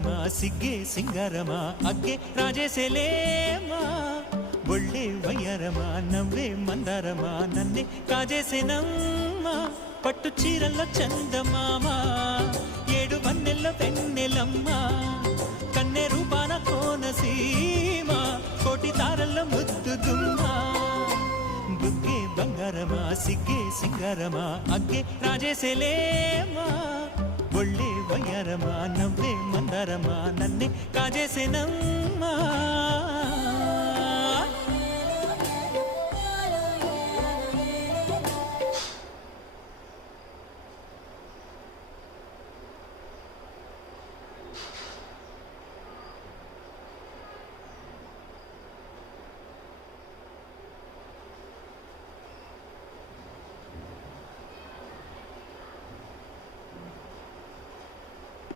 ಬಂಗಾರಮ ಸಿಗ್ಗೆ ಸಿಂಗಾರಮ ಅಗ್ಗೆ ರಾಜೇಸೆಲೇಮಾ ಒಳ್ಳೆ ವಯ್ಯಾರಮ ನವ್ವే మందారమ నన్నే కాజేసేనమ్మ పట్టు చీరల్లో చందమామ ఏడు వన్నెల్లో వెన్నెలమ్మ కన్నె రూపాన కోనసీమ కోటి తారల్లో ముద్దుగుమ్మ బుగ్గే ಬಂಗಾರಮ సిగ్గే సింగారమ అగ్గే రాజేసెలేమా ఒళ్ళే వయ్యారమ నవ్వే మందారమ నన్నే కాజేసేనమ్మ